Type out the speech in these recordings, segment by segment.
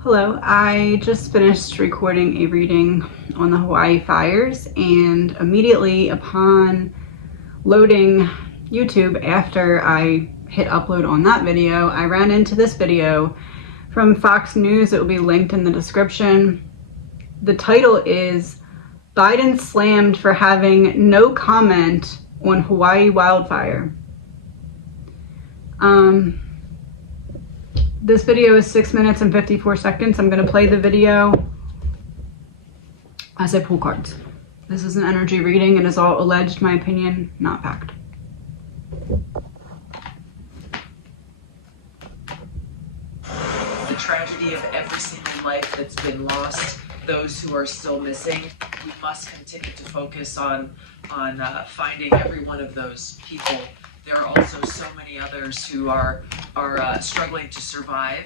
Hello, I just finished recording a reading on the Hawaii fires, and immediately upon loading YouTube, after I hit upload on that video, I ran into this video from Fox News. It will be linked in the description. The title is Biden Slammed for Having No Comment on Hawaii Wildfire. This video is 6 minutes and 54 seconds. I'm going to play the video as I pull cards. This is an energy reading. It is all alleged, my opinion, not fact. The tragedy of every single life that's been lost, those who are still missing, we must continue to focus on finding every one of those people. There are also so many others who are struggling to survive,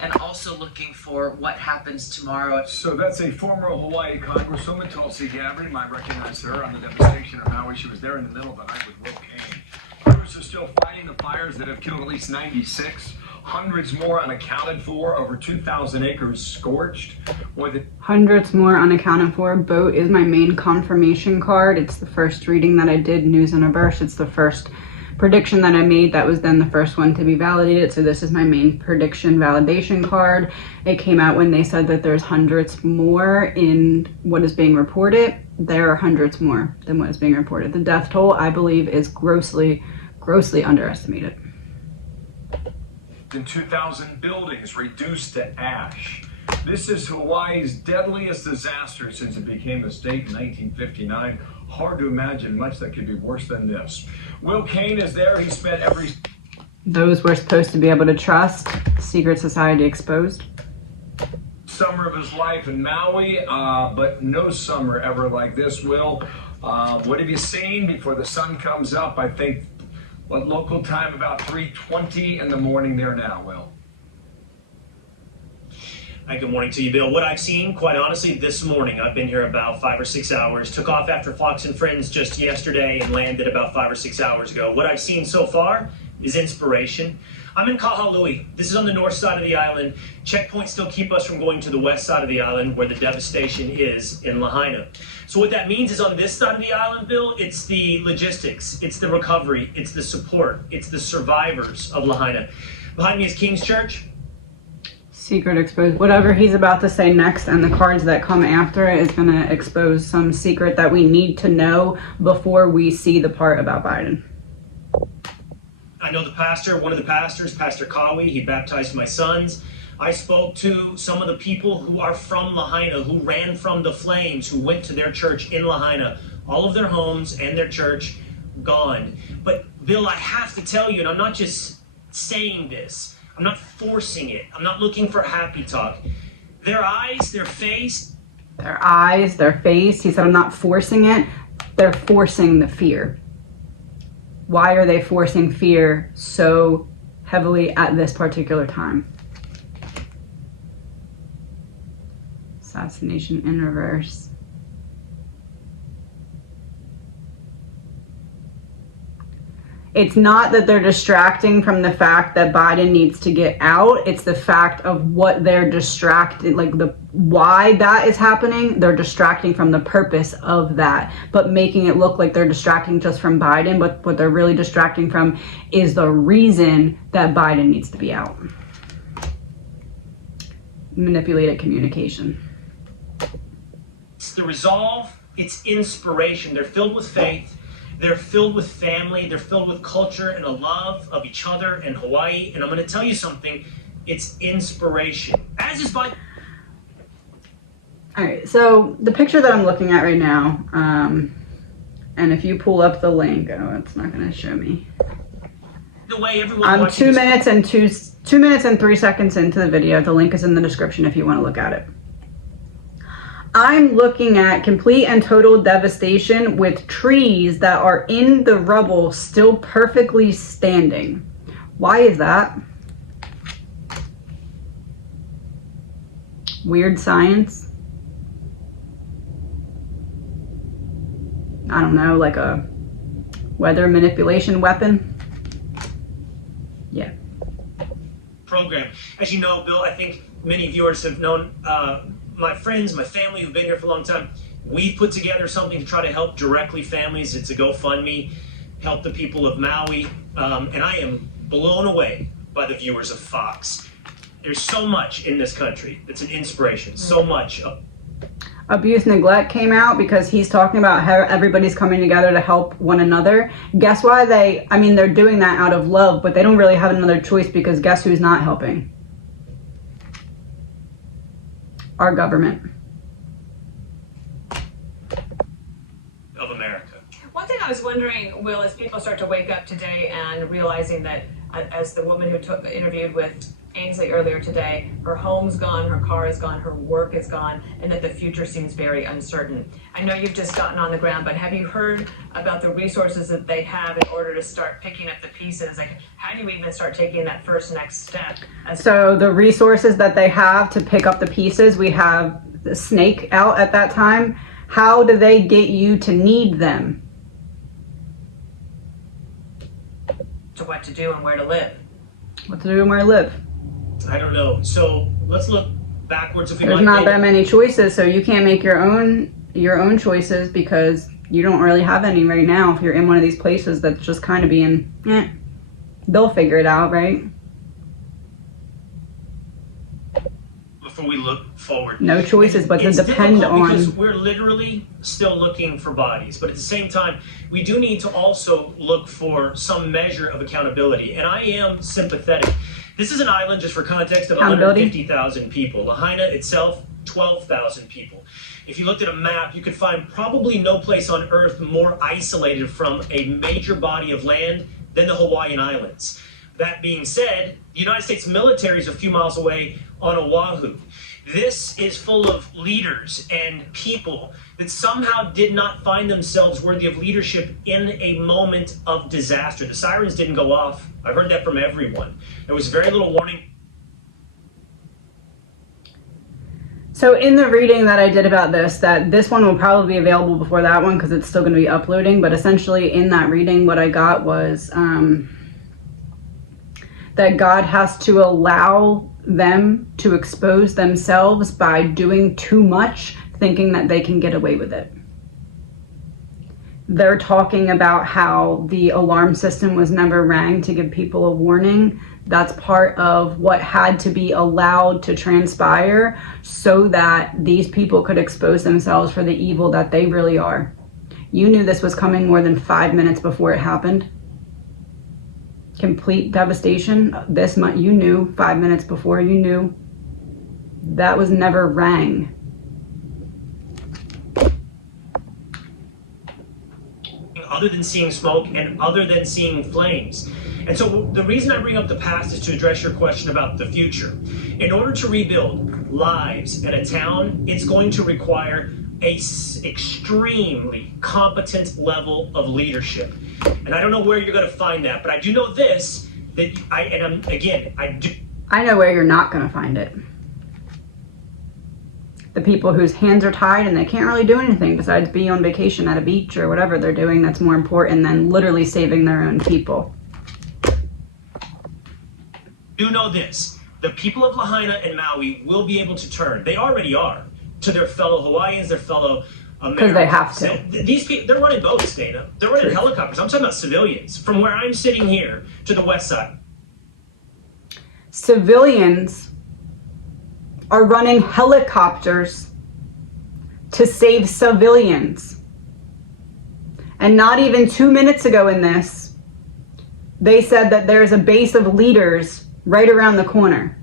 and also looking for what happens tomorrow. So that's a former Hawaii Congresswoman, Tulsi Gabbard. You might recognize her on the devastation of Maui. She was there in the middle of the night with Will Kane. Crews are still fighting the fires that have killed at least 96. Hundreds more unaccounted for. Over 2,000 acres scorched. Hundreds more unaccounted for. Boat is my main confirmation card. It's the first reading that I did, News Universe. It's the first prediction that I made that was then the first one to be validated. So this is my main prediction validation card. It came out when they said that there's hundreds more in what is being reported. There are hundreds more than what is being reported. The death toll, I believe, is grossly underestimated. In 2,000 buildings reduced to ash. This is Hawaii's deadliest disaster since it became a state in 1959. Hard to imagine much that could be worse than this. Will Kane is there. He spent every... Those we're supposed to be able to trust. Secret society exposed. Summer of his life in Maui, but no summer ever like this, Will. What have you seen before the sun comes up? I think, what, local time about 3:20 in the morning there now, Will. Hi, good morning to you, Bill. What I've seen, quite honestly, this morning, I've been here about 5 or 6 hours, took off after Fox and Friends just yesterday and landed about 5 or 6 hours ago. What I've seen so far is inspiration. I'm in Kahului. This is on the north side of the island. Checkpoints still keep us from going to the west side of the island where the devastation is in Lahaina. So what that means is on this side of the island, Bill, it's the logistics, it's the recovery, it's the support, it's the survivors of Lahaina. Behind me is King's Church. Secret exposed. Whatever he's about to say next and the cards that come after it is going to expose some secret that we need to know before we see the part about Biden. I know the pastor, one of the pastors, Pastor Kawi, he baptized my sons. I spoke to some of the people who are from Lahaina, who ran from the flames, who went to their church in Lahaina. All of their homes and their church gone. But Bill, I have to tell you, and I'm not just saying this, I'm not forcing it. I'm not looking for happy talk. Their eyes, their face. Their eyes, their face. He said, I'm not forcing it. They're forcing the fear. Why are they forcing fear so heavily at this particular time? Assassination in reverse. It's not that they're distracting from the fact that Biden needs to get out. It's the fact of what they're distracted, like the why that is happening. They're distracting from the purpose of that, but making it look like they're distracting just from Biden. But what they're really distracting from is the reason that Biden needs to be out. Manipulated communication. It's the resolve, it's inspiration. They're filled with faith. They're filled with family, they're filled with culture and a love of each other and Hawaii. And I'm going to tell you something, it's inspiration. As is by... All right, so the picture that I'm looking at right now, and if you pull up the link, oh, it's not going to show me. The way everyone I'm 2 minutes and 2 minutes and 3 seconds into the video. The link is in the description if you want to look at it. I'm looking at complete and total devastation with trees that are in the rubble still perfectly standing. Why is that? Weird science. I don't know, like a weather manipulation weapon. Yeah. program. As you know, Bill, I think many viewers have known my friends, my family who've been here for a long time. We've put together something to try to help directly families. It's a GoFundMe, help the people of Maui. And I am blown away by the viewers of Fox. There's so much in this country. It's an inspiration. So much. Abuse neglect came out because he's talking about how everybody's coming together to help one another. Guess why they're doing that out of love, but they don't really have another choice because guess who's not helping? Our government. Of America. One thing I was wondering, Will, as people start to wake up today and realizing that, as the woman who interviewed with Ainsley earlier today, her home's gone, her car is gone, her work is gone, and that the future seems very uncertain. I know you've just gotten on the ground, but have you heard about the resources that they have in order to start picking up the pieces? Like, how do you even start taking that first next step? So the resources that they have to pick up the pieces, we have the snake out at that time. How do they get you to need them? To what to do and where to live. What to do and where to live? I don't know. So let's look backwards if we There's not that many choices, so you can't make your own choices because you don't really have any right now. If you're in one of these places that's just kind of being, they'll figure it out, right? Before we look forward. No choices, but it's to depend difficult on. because we're literally still looking for bodies, but at the same time, we do need to also look for some measure of accountability. And I am sympathetic. This is an island, just for context, of 150,000 people. Lahaina itself, 12,000 people. If you looked at a map, you could find probably no place on Earth more isolated from a major body of land than the Hawaiian Islands. That being said, the United States military is a few miles away on Oahu. This is full of leaders and people that somehow did not find themselves worthy of leadership in a moment of disaster. The sirens didn't go off. I've heard that from everyone. There was very little warning. So in the reading that I did about this one will probably be available before that one because it's still going to be uploading. But essentially in that reading, what I got was that God has to allow them to expose themselves by doing too much, thinking that they can get away with it. They're talking about how the alarm system was never rang to give people a warning. That's part of what had to be allowed to transpire so that these people could expose themselves for the evil that they really are. You knew this was coming more than 5 minutes before it happened. Complete devastation. This month, you knew 5 minutes before, you knew that was never rang. Other than seeing smoke and other than seeing flames. And so the reason I bring up the past is to address your question about the future. In order to rebuild lives in a town, it's going to require a extremely competent level of leadership. And I don't know where you're going to find that, but I do know this, that I know where you're not going to find it. The people whose hands are tied and they can't really do anything besides be on vacation at a beach or whatever they're doing that's more important than literally saving their own people. Do know this. The people of Lahaina and Maui will be able to turn. They already are. To their fellow Hawaiians, their fellow Americans. Because they have to. These people, they're running boats, Dana. They're running helicopters. I'm talking about civilians. From where I'm sitting here to the west side. Civilians are running helicopters to save civilians. And not even 2 minutes ago in this, they said that there's a base of leaders right around the corner.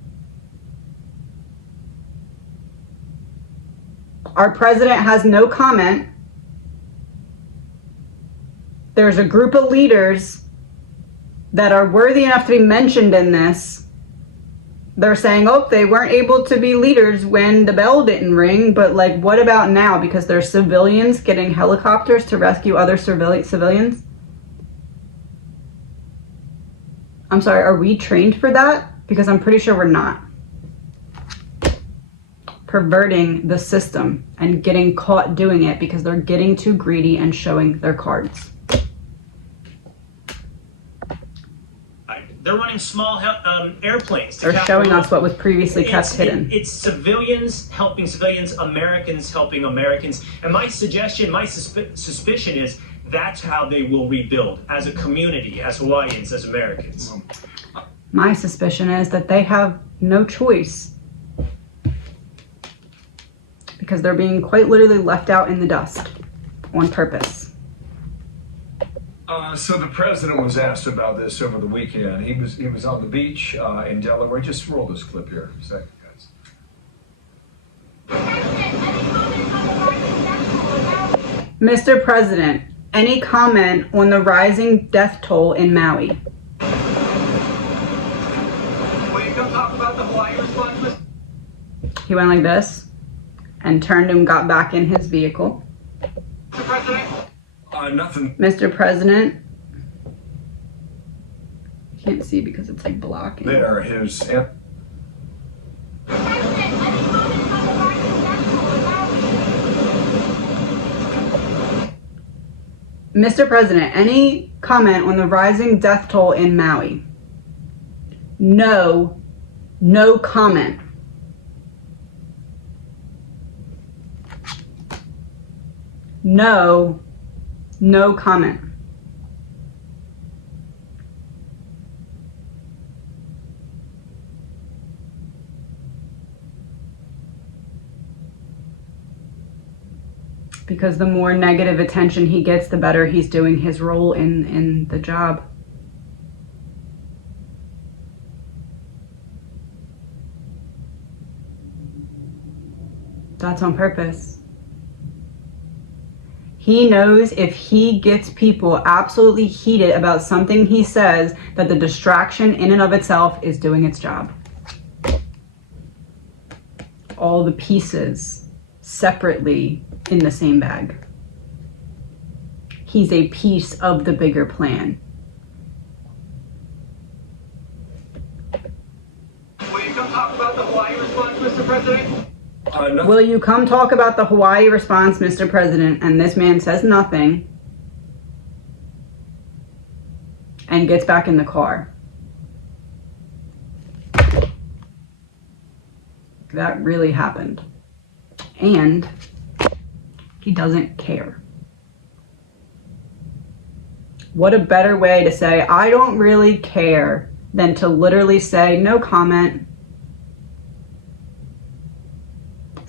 Our president has no comment. There's a group of leaders that are worthy enough to be mentioned in this. They're saying, oh, they weren't able to be leaders when the bell didn't ring, but like, what about now? Because there's civilians getting helicopters to rescue other civilians. I'm sorry, are we trained for that? Because I'm pretty sure we're not. Perverting the system and getting caught doing it because they're getting too greedy and showing their cards. They're running small airplanes to They're capture showing oil. us what was previously kept hidden. It's civilians helping civilians, Americans helping Americans. And my suggestion, my suspicion is that's how they will rebuild as a community, as Hawaiians, as Americans. My suspicion is that they have no choice because they're being quite literally left out in the dust on purpose. So the president was asked about this over the weekend. He was on the beach in Delaware. Just roll this clip here for a second, guys. Mr. President, any comment on the rising death toll in Maui? Will you come talk about the Hawaii response? He went like this and turned and got back in his vehicle. Mr. President? Nothing. Mr. President, can't see because it's like blocking. There, his. Mr. President, any comment on the rising death toll in Maui? No comment. No comment. Because the more negative attention he gets, the better he's doing his role in the job. That's on purpose. He knows if he gets people absolutely heated about something he says, that the distraction in and of itself is doing its job. All the pieces separately in the same bag. He's a piece of the bigger plan. Will you come talk about the Hawaii response, Mr. President? Will you come talk about the Hawaii response, Mr. President? And this man says nothing and gets back in the car. That really happened. And he doesn't care. What a better way to say, I don't really care, than to literally say, no comment.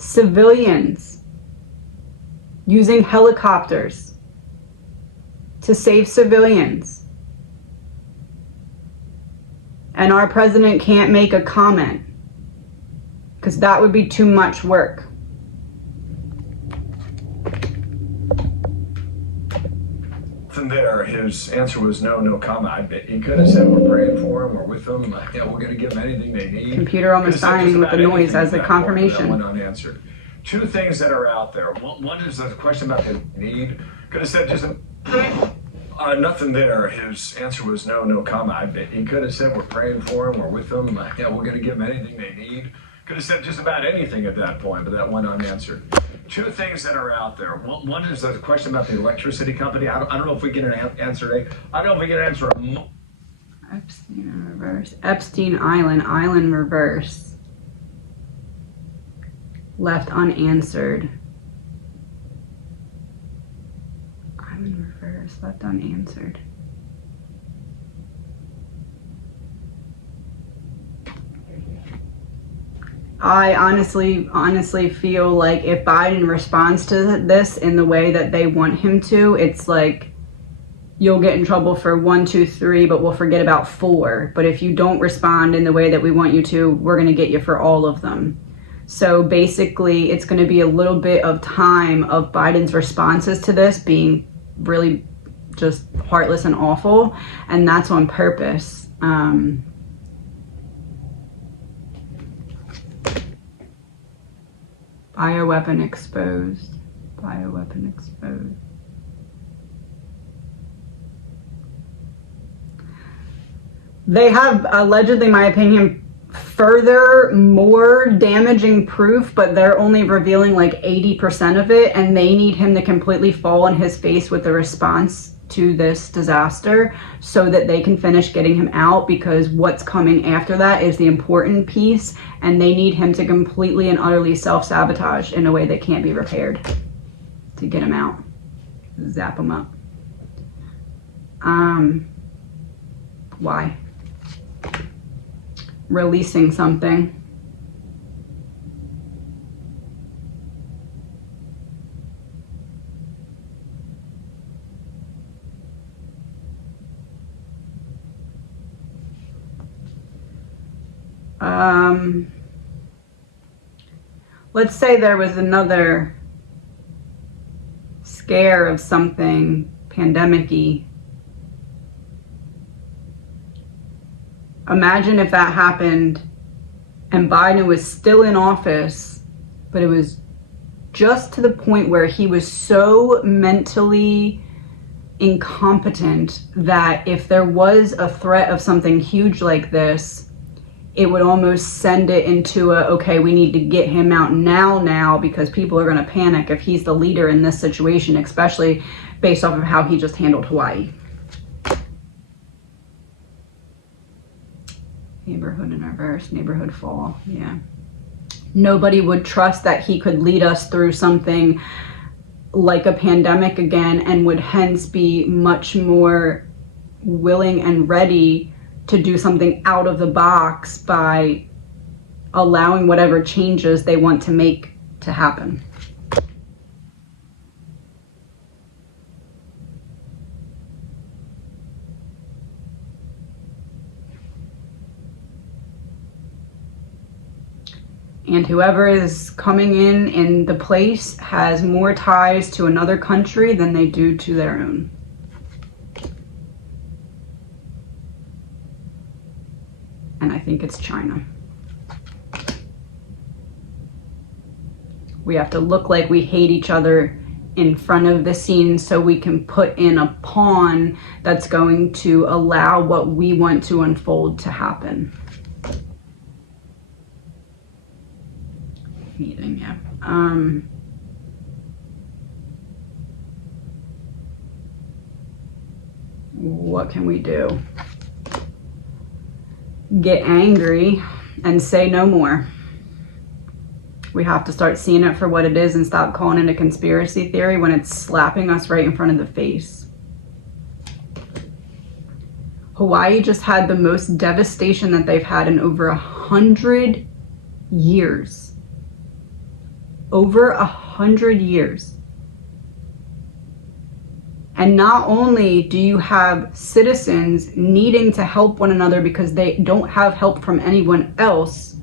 Civilians using helicopters to save civilians. And our president can't make a comment because that would be too much work. There, his answer was no comment. I bet he could have said we're praying for him, we're with them, yeah, we're going to give them anything they need. Computer almost dying with the noise as a confirmation. That went unanswered. Two things that are out there. One is the question about the need. Could have said just nothing there. His answer was no comment. I bet he could have said we're praying for him, we're with them, yeah, we're going to give them anything they need. Could have said just about anything at that point, but that went unanswered. Two things that are out there. One is the question about the electricity company. I don't know if we get an answer. I don't know if we get an answer. Epstein in reverse. Epstein Island reverse. Left unanswered. Island reverse, left unanswered. I honestly feel like if Biden responds to this in the way that they want him to, it's like you'll get in trouble for 1, 2, 3, but we'll forget about 4. But if you don't respond in the way that we want you to, we're going to get you for all of them. So basically, it's going to be a little bit of time of Biden's responses to this being really just heartless and awful, and that's on purpose. Bioweapon exposed. Bioweapon exposed. They have allegedly, in my opinion, further more damaging proof, but they're only revealing like 80% of it, and they need him to completely fall on his face with the response to this disaster so that they can finish getting him out, because what's coming after that is the important piece, and they need him to completely and utterly self-sabotage in a way that can't be repaired to get him out. Zap him up. Why? Releasing something. Let's say there was another scare of something pandemic-y. Imagine if that happened and Biden was still in office, but it was just to the point where he was so mentally incompetent that if there was a threat of something huge like this, it would almost send it into a, okay, we need to get him out now, because people are going to panic if he's the leader in this situation, especially based off of how he just handled Hawaii. Neighborhood in reverse, neighborhood fall, yeah. Nobody would trust that he could lead us through something like a pandemic again, and would hence be much more willing and ready to do something out of the box by allowing whatever changes they want to make to happen. And whoever is coming in the place has more ties to another country than they do to their own. And I think it's China. We have to look like we hate each other in front of the scene so we can put in a pawn that's going to allow what we want to unfold to happen. Meeting, yeah. What can we do? Get angry and say no more. We have to start seeing it for what it is and stop calling it a conspiracy theory when it's slapping us right in front of the face. Hawaii just had the most devastation that they've had in over 100 years. Over 100 years. And not only do you have citizens needing to help one another because they don't have help from anyone else,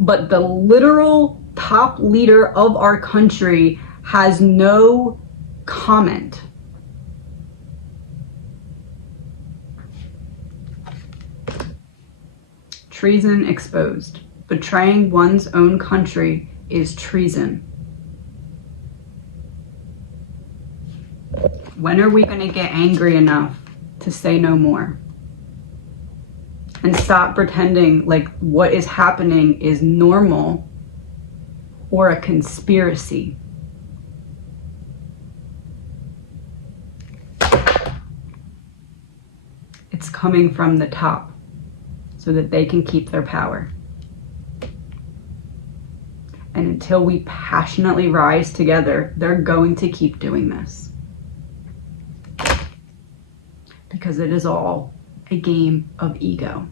but the literal top leader of our country has no comment. Treason exposed. Betraying one's own country is treason. When are we going to get angry enough to say no more? And stop pretending like what is happening is normal or a conspiracy. It's coming from the top so that they can keep their power. And until we passionately rise together, they're going to keep doing this. Because it is all a game of ego.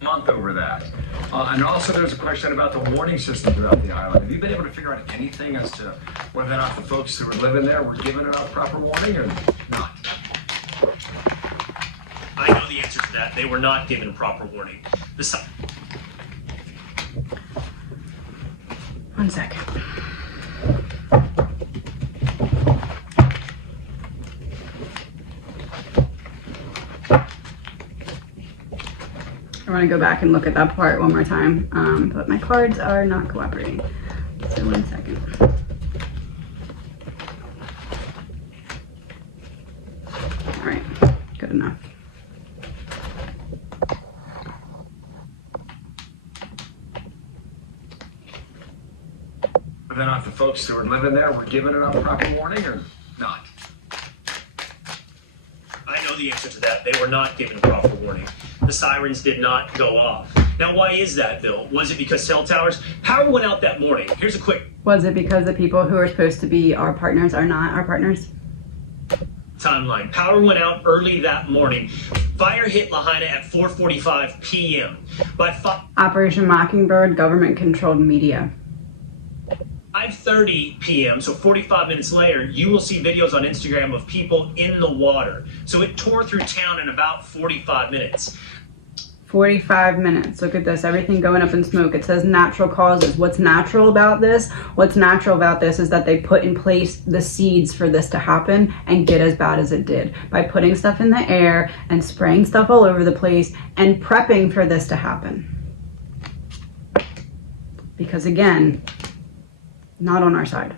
Month over that. And also there's a question about the warning system throughout the island. Have you been able to figure out anything as to whether or not the folks who are living there were given enough proper warning or not? I know the answer to that. They were not given proper warning. One second. I want to go back and look at that part one more time, but my cards are not cooperating. So 1 second. All right, good enough. Whether or not the folks who were living there were given enough proper warning or not. I know the answer to that. They were not given proper warning. The sirens did not go off. Now, why is that, Bill? Was it because cell towers? Power went out that morning. Here's a quick Was it because the people who are supposed to be our partners are not our partners? timeline. Power went out early that morning. Fire hit Lahaina at 4:45 p.m. By Operation Mockingbird, government-controlled media. 5:30 p.m., so 45 minutes later, you will see videos on Instagram of people in the water. So it tore through town in about 45 minutes. 45 minutes. Look at this. Everything going up in smoke. It says natural causes. What's natural about this? What's natural about this is that they put in place the seeds for this to happen and get as bad as it did by putting stuff in the air and spraying stuff all over the place and prepping for this to happen. Because again, not on our side.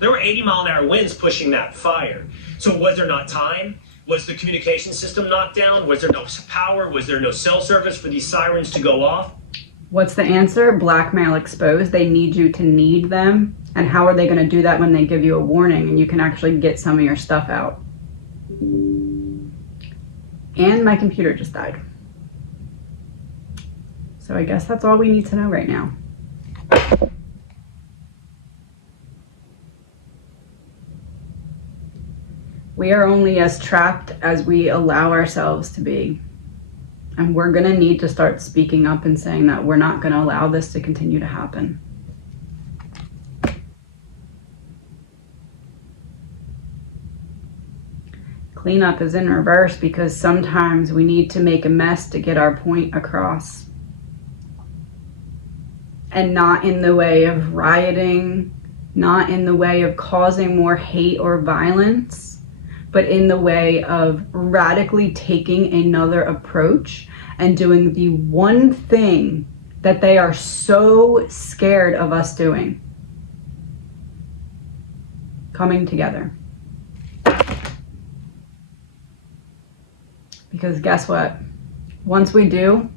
There were 80-mile-an-hour winds pushing that fire. So was there not time? Was the communication system knocked down? Was there no power? Was there no cell service for these sirens to go off? What's the answer? Blackmail exposed. They need you to need them. And how are they going to do that when they give you a warning and you can actually get some of your stuff out? And my computer just died. So I guess that's all we need to know right now. We are only as trapped as we allow ourselves to be. And we're going to need to start speaking up and saying that we're not going to allow this to continue to happen. Cleanup is in reverse because sometimes we need to make a mess to get our point across. And not in the way of rioting, not in the way of causing more hate or violence, but in the way of radically taking another approach and doing the one thing that they are so scared of us doing. Coming together. Because guess what? Once we do,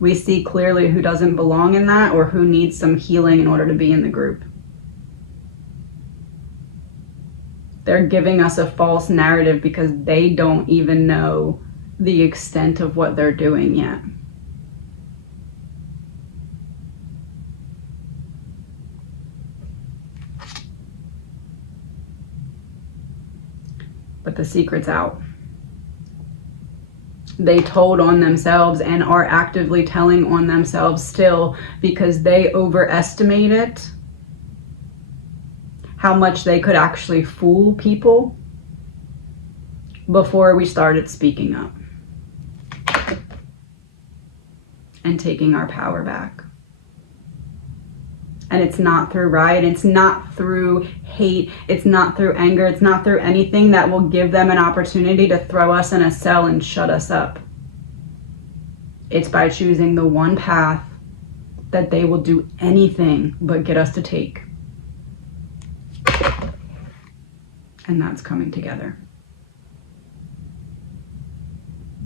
we see clearly who doesn't belong in that or who needs some healing in order to be in the group. They're giving us a false narrative because they don't even know the extent of what they're doing yet. But the secret's out. They told on themselves and are actively telling on themselves still because they overestimated how much they could actually fool people before we started speaking up and taking our power back. And it's not through riot, it's not through hate, it's not through anger, it's not through anything that will give them an opportunity to throw us in a cell and shut us up. It's by choosing the one path that they will do anything but get us to take. And that's coming together.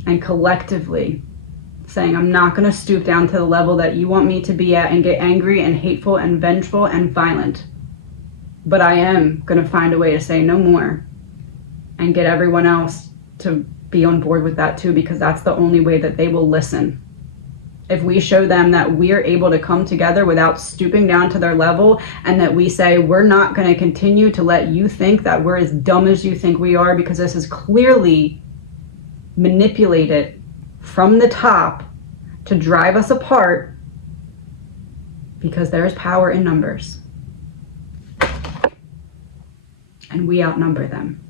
And collectively saying, I'm not going to stoop down to the level that you want me to be at and get angry and hateful and vengeful and violent. But I am going to find a way to say no more and get everyone else to be on board with that too, because that's the only way that they will listen. If we show them that we're able to come together without stooping down to their level and that we say, we're not going to continue to let you think that we're as dumb as you think we are because this is clearly manipulated from the top to drive us apart because there's power in numbers. And we outnumber them.